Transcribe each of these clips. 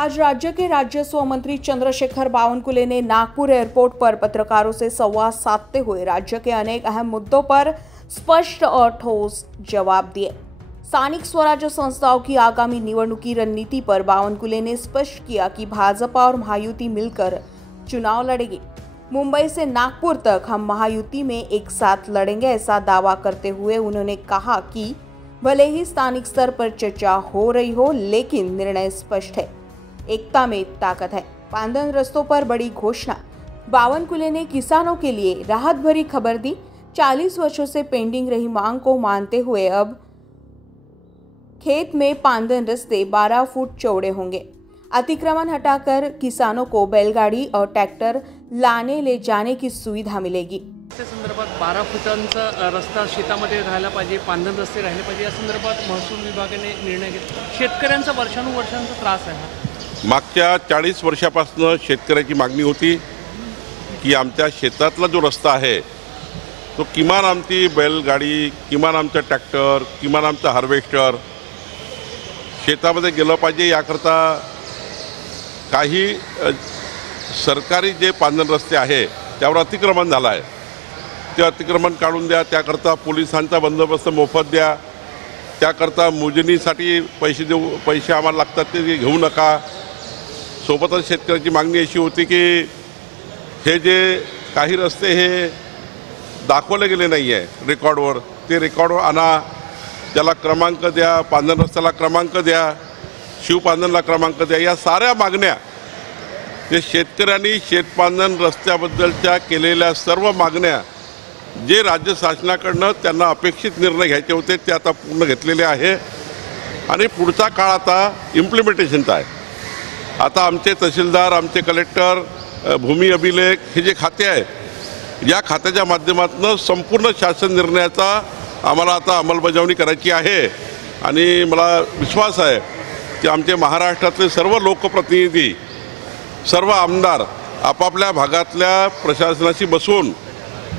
आज राज्य के राजस्व मंत्री चंद्रशेखर बावनकुले ने नागपुर एयरपोर्ट पर पत्रकारों से संवाद साधते हुए राज्य के अनेक अहम मुद्दों पर स्पष्ट और ठोस जवाब दिए। स्थानिक स्वराज्य संस्थाओं की आगामी निवडणुकी रणनीति पर बावनकुले ने स्पष्ट किया कि भाजपा और महायुति मिलकर चुनाव लड़ेगी। मुंबई से नागपुर तक हम महायुति में एक साथ लड़ेंगे, ऐसा दावा करते हुए उन्होंने कहा कि भले ही स्थानिक स्तर पर चर्चा हो रही हो, लेकिन निर्णय स्पष्ट है, एकता में ताकत है। पांदन रस्तों पर बड़ी घोषणा। बावनकुले ने किसानों के लिए राहत भरी खबर दी। 40 वर्षों से पेंडिंग रही मांग को मानते हुए अब खेत में पांदन रस्ते 12 फुट चौड़े होंगे। अतिक्रमण हटाकर किसानों को बैलगाड़ी और ट्रैक्टर लाने ले जाने की सुविधा मिलेगी। संदर्भात 12 फुटांचा रस्ता शेतामध्ये राहायला पाहिजे, पांदन रस्ते राहिले पाहिजे, या संदर्भात महसूल विभागाने निर्णय घेतला। शेतकऱ्यांचा वर्षानुवर्षांचा त्रास आहे। मागच्या 40 वर्षापासून शेतकऱ्याची मागणी होती की आमच्या शेतातला जो रस्ता आहे तो किमान आमची बैलगाडी, किमान आमचा ट्रॅक्टर, किमान आमचा हार्वेस्टर शेतामध्ये गेलं पाहिजे। याकरता काही सरकारी जे पांदन रस्ते आहे त्यावर अतिक्रमण झालं आहे, ते अतिक्रमण काढून द्या। त्याकरता पोलिसांचा बंदोबस्त मोफत द्या। त्याकरता मोजणीसाठी पैसे आम्हाला लागतात ते घेऊ नका। सोबतच शेतकऱ्याची मागणी अशी होती की हे जे काही रस्ते हे दाखवले गेले नाही आहे रेकॉर्डवर, ते रेकॉर्डवर आणा, त्याला क्रमांक द्या, पांदन रस्त्याला क्रमांक द्या, शिवपांदनला क्रमांक द्या। या साऱ्या मागण्या जे शेतकऱ्यांनी शेतपांदन रस्त्याबद्दलच्या केलेल्या सर्व मागण्या जे राज्य शासनाकडून त्यांना अपेक्षित निर्णय घ्यायचे होते ते आता पूर्ण घेतलेले आहे आणि पुढचा काळ आता इम्प्लिमेंटेशनचा आहे। आता आमचे तहसीलदार, आमचे कलेक्टर, भूमी अभिलेख हे जे खाते आहे, या खात्याच्या माध्यमातून संपूर्ण शासन निर्णयाचा आम्हाला आता अंमलबजावणी करायची आहे आणि मला विश्वास आहे की आमचे महाराष्ट्रातले सर्व लोकप्रतिनिधी, सर्व आमदार आपापल्या भागातल्या प्रशासनाशी बसून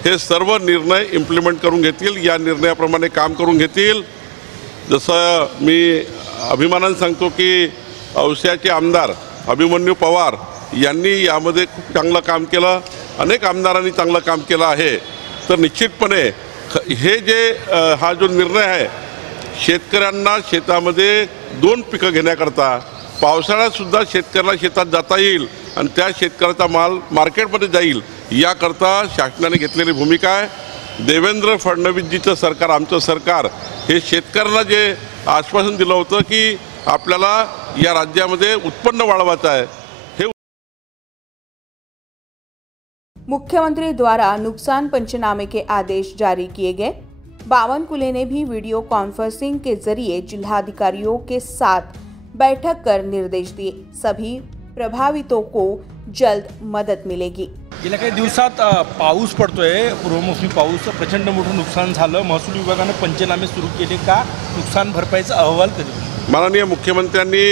हे सर्व निर्णय इम्प्लिमेंट करून घेतील, या निर्णयाप्रमाणे काम करून घेतील। जसं मी अभिमानाने सांगतो की औस्याचे आमदार अभिमन्यू पवार यांनी यामध्ये खूप चांगलं काम केलं, अनेक आमदारांनी चांगलं काम केलं आहे। तर निश्चितपणे हे जे हा जो निर्णय आहे शेतकऱ्यांना शेतामध्ये 2 पिकं घेण्याकरता पावसाळ्यात सुद्धा शेतकऱ्याला शेतात जाता येईल आणि त्या शेतकऱ्याचा माल मार्केटमध्ये जाईल, याकरता शासनाने घेतलेली भूमिका आहे। देवेंद्र फडणवीसजीचं सरकार, आमचं सरकार हे शेतकऱ्यांना जे आश्वासन दिलं होतं की आपल्याला या राज्यामध्ये उत्पन्न वाढवायचं आहे, हे मुख्यमंत्री द्वारा नुकसान पंचनामे के आदेश जारी किए गए। बावनकुले ने भी वीडियो कॉन्फ्रेंसिंग के जरिए जिलाधिकारियों के साथ बैठक कर निर्देश दिए। सभी प्रभावितों को जल्द मदत मिलेगी। गेल्या काही दिवसात पाऊस पडतोय, पूर्वमोसमी पाऊस, प्रचंड मोठं नुकसान झालं। महसूल विभागाने पंचनामे सुरू केले का? नुकसान भरपाईचा अहवाल कधी? माननीय मुख्यमंत्र्यांनी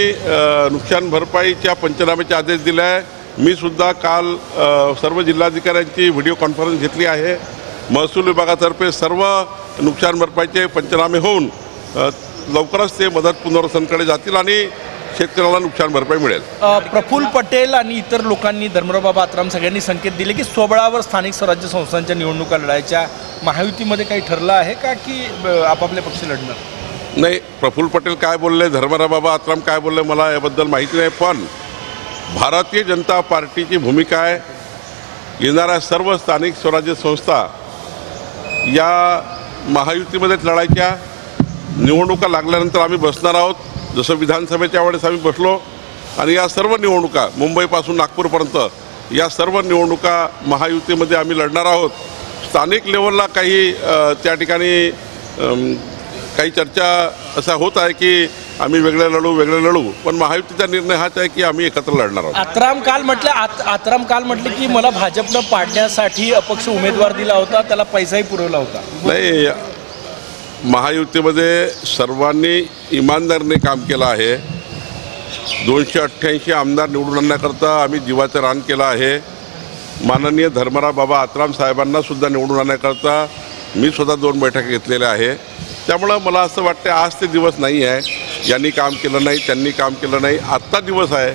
नुकसान भरपाईच्या पंचनाम्याचे आदेश दिले आहे। मी सुद्धा काल सर्व जिल्हाधिकाऱ्यांची व्हिडिओ कॉन्फरन्स घेतली आहे। महसूल विभागातर्फे सर्व नुकसान भरपाईचे पंचनामे होऊन लवकरच ते मदत पुनर्वसनकडे जातील आणि शेतकऱ्याला नुकसान भरपाई मिळेल। प्रफुल्ल पटेल आणि इतर लोकांनी, धर्मरावबाबा आत्राम सगळ्यांनी संकेत दिले की स्वबळावर स्थानिक स्वराज्य संस्थांच्या निवडणुका लढायच्या। महायुतीमध्ये काही ठरलं आहे का की आपापले पक्ष लढणार? नाही, प्रफुल्ल पटेल काय बोलले, धर्मरावबाबा आत्राम काय बोलले मला याबद्दल माहिती नाही, पण भारतीय जनता पार्टीची भूमिका आहे येणाऱ्या सर्व स्थानिक स्वराज्य संस्था या महायुतीमध्येच लढायच्या। निवडणुका लागल्यानंतर आम्ही बसणार आहोत, जसं विधानसभेच्या वेळेस आम्ही बसलो आणि या सर्व निवडणुका मुंबईपासून नागपूरपर्यंत या सर्व निवडणुका महायुतीमध्ये आम्ही लढणार आहोत। स्थानिक लेवलला काही त्या ठिकाणी काही चर्चा असा होत आहे की आम्ही वेगळे लढू, पण महायुतीचा निर्णय हाच आहे की आम्ही एकत्र लढणार आहोत। आत्राम काल म्हटले की मला भाजपनं पाडण्यासाठी अपक्ष उमेदवार दिला होता, त्याला पैसाही पुरवला होता। नाही, महायुतीमध्ये सर्वांनी इमानदारीने काम केलं आहे। 288 आमदार निवडून आणण्याकरता आम्ही जीवाचं रान केलं आहे। माननीय धर्मरावबाबा आत्राम साहेबांना सुद्धा निवडून आणण्याकरता मी स्वतः 2 बैठका घेतलेल्या आहे। त्यामुळे मला असं वाटतं आज ते दिवस नाही आहे, यांनी काम केलं नाही, त्यांनी काम केलं नाही, आत्ता दिवस आहे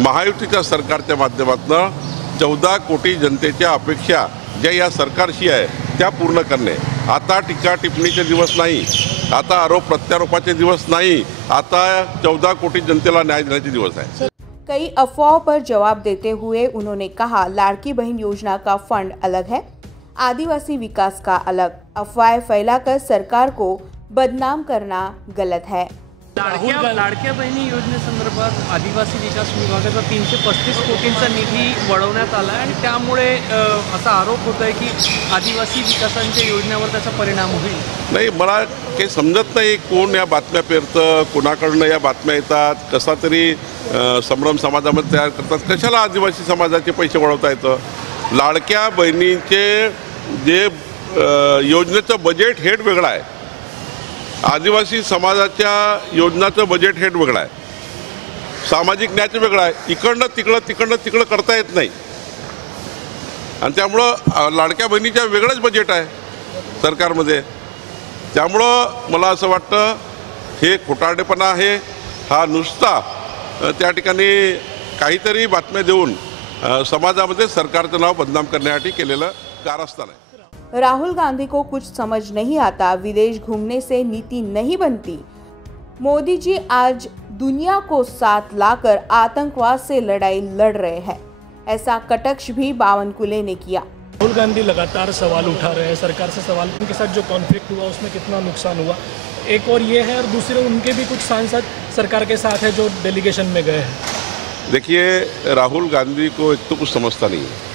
महायुतीच्या सरकारच्या माध्यमातून 14 कोटी जनतेच्या अपेक्षा ज्या या सरकारशी आहे त्या पूर्ण करणे। आता टीका टिप्पणीचे दिवस नाही, आता आरोप प्रत्यारोपाचे दिवस नहीं, आता 14 कोटी जनतेला न्याय देने दिवस है। कई अफवाहों पर जवाब देते हुए उन्होंने कहा, लाड़की बहन योजना का फंड अलग है, आदिवासी विकास का अलग। अफवाहें फैलाकर सरकार को बदनाम करना गलत है। लाडक्या बहिणी योजनेसंदर्भात आदिवासी विकास विभागाचा 335 कोटींचा निधी वळवण्यात आला आणि त्यामुळे असा आरोप होत आहे की आदिवासी विकासांच्या योजनेवर त्याचा परिणाम होईल। नाही, मला काही समजत नाही कोण या बातम्या पेरतं, कोणाकडनं या बातम्या येतात, कसा तरी संभ्रम समाजामध्ये तयार करतात। कशाला आदिवासी समाजाचे पैसे वळवता येतं? लाडक्या बहिणींचे जे योजनेचं बजेट हेड वेगळं आहे, आदिवासी समाजाच्या योजनाचं बजेट हेड वेगळं आहे, सामाजिक न्यायाचं वेगळं आहे। इकडनं तिकडं करता येत नाही आणि त्यामुळं लाडक्या बहिणीच्या वेगळंच बजेट आहे सरकारमध्ये। त्यामुळं मला असं वाटतं हे खोटारडेपणा आहे। हा नुसता त्या ठिकाणी काहीतरी बातम्या देऊन समाजामध्ये सरकारचं नाव बदनाम करण्यासाठी केलेलं कारस्थान आहे। राहुल गांधी को कुछ समझ नहीं आता, विदेश घूमने से नीति नहीं बनती। मोदी जी आज दुनिया को साथ लाकर आतंकवाद से लड़ाई लड़ रहे हैं, ऐसा कटाक्ष भी बावनकुले ने किया। राहुल गांधी लगातार सवाल उठा रहे हैं सरकार से, सवाल उनके साथ जो कॉन्फ्लिक्ट हुआ उसमें कितना नुकसान हुआ, एक और ये है, और दूसरे उनके भी कुछ सांसद सरकार के साथ है जो डेलीगेशन में गए हैं। देखिए, राहुल गांधी को एक तो कुछ समझता नहीं है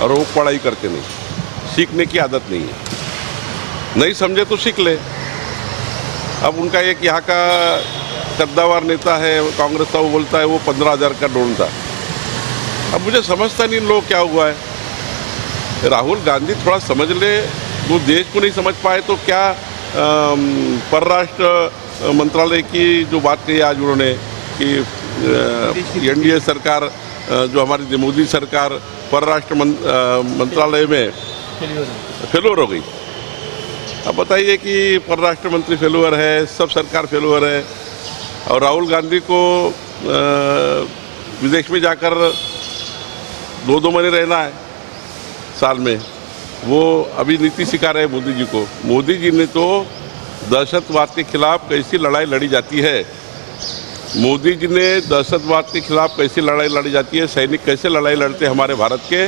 और वो पढ़ाई करते नहीं, सीखने की आदत नहीं है। नहीं समझे तो सीख ले। अब उनका एक यहाँ का कद्दावर नेता है कांग्रेस का, वो बोलता है वो 15,000 का ड्रोन था। अब मुझे समझता नहीं लोग क्या हुआ है। राहुल गांधी थोड़ा समझ ले, वो देश को नहीं समझ पाए तो क्या परराष्ट्र मंत्रालय की जो बात कही आज उन्होंने कि एनडीए सरकार जो हमारी मोदी सरकार परराष्ट्र मंत्रालय में फेलोर हो गई। अब बताइए कि परराष्ट्र मंत्री फेलोर है, सब सरकार फेलोर है, और राहुल गांधी को विदेश में जाकर 2-2 महीने रहना है साल में। वो अभी नीति सिखा रहे हैं मोदी जी को। मोदी जी ने तो दहशतवाद के खिलाफ कैसी लड़ाई लड़ी जाती है, मोदी जी ने दहशतवाद के खिलाफ कैसी लड़ाई लड़ी जाती है, सैनिक कैसे लड़ाई लड़ते हैं हमारे भारत के,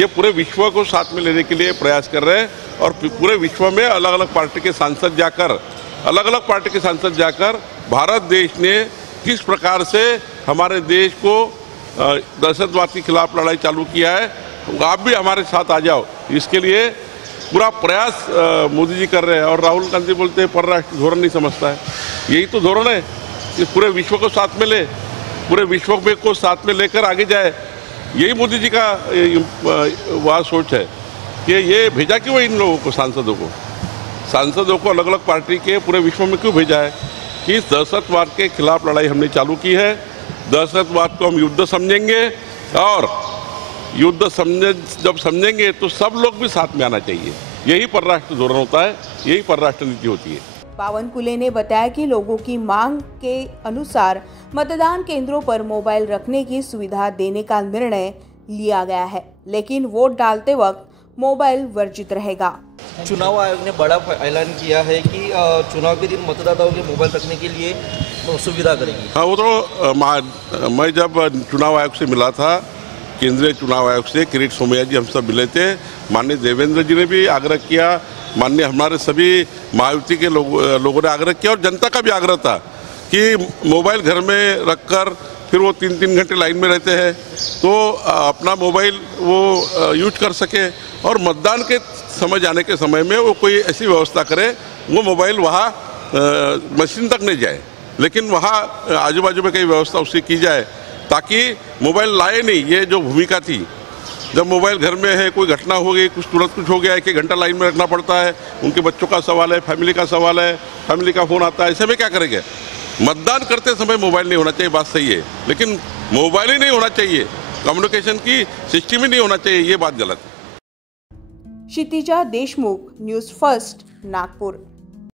ये पूरे विश्व को साथ में लेने के लिए प्रयास कर रहे हैं। और पूरे विश्व में अलग अलग पार्टी के सांसद जाकर भारत देश ने किस प्रकार से हमारे देश को दहशतवाद के खिलाफ लड़ाई चालू किया है, आप भी हमारे साथ आ जाओ, इसके लिए पूरा प्रयास मोदी जी कर रहे हैं। और राहुल गांधी बोलते हैं परराष्ट्र धोरण नहीं समझता है। यही तो धोरण है कि पूरे विश्व को साथ में ले, पूरे विश्व को साथ में लेकर आगे जाए। यही मोदी जी का वह सोच है कि ये भेजा क्यों इन लोगों को, सांसदों को अलग अलग पार्टी के पूरे विश्व में क्यों भेजा है कि इस दहशतवाद के खिलाफ लड़ाई हमने चालू की है। दहशतवाद को हम युद्ध समझेंगे और युद्ध जब समझेंगे तो सब लोग भी साथ में आना चाहिए। यही परराष्ट्र धोरण होता है, यही परराष्ट्र नीति होती है। बावनकुले ने बताया कि लोगों की मांग के अनुसार मतदान केंद्रों पर मोबाइल रखने की सुविधा देने का निर्णय लिया गया है, लेकिन वोट डालते वक्त मोबाइल वर्जित रहेगा। चुनाव आयोग ने बड़ा ऐलान किया है कि चुनाव के दिन मतदाताओं के मोबाइल रखने के लिए सुविधा करेगी। हाँ, वो तो मैं जब चुनाव आयोग से मिला था, केंद्रीय चुनाव आयोग से किरीट सोमैया जी हम सब मिले थे, माननीय देवेंद्र जी ने भी आग्रह किया, माननीय हमारे सभी महायुति के लोगों ने आग्रह किया और जनता का भी आग्रह था कि मोबाइल घर में रखकर फिर वो 3-3 घंटे लाइन में रहते हैं तो अपना मोबाइल वो यूज कर सके, और मतदान के समय जाने के समय में वो कोई ऐसी व्यवस्था करे वो मोबाइल वहाँ मशीन तक नहीं जाए, लेकिन वहाँ आजू बाजू में कई व्यवस्था उसकी की जाए ताकि मोबाइल लाए नहीं। ये जो भूमिका थी, जब मोबाइल घर में है, कोई घटना हो गई, तुरंत कुछ हो गया, 1-1 घंटा लाइन में रखना पड़ता है, उनके बच्चों का सवाल है, फैमिली का सवाल है, फैमिली का फ़ोन आता है, ऐसे में क्या करेंगे? मतदान करते समय मोबाइल नहीं होना चाहिए, बात सही है, लेकिन मोबाइल ही नहीं होना चाहिए, कम्युनिकेशन की सिस्टम ही नहीं होना चाहिए, ये बात गलत है। Kshitija Deshmukh, news first, Nagpur.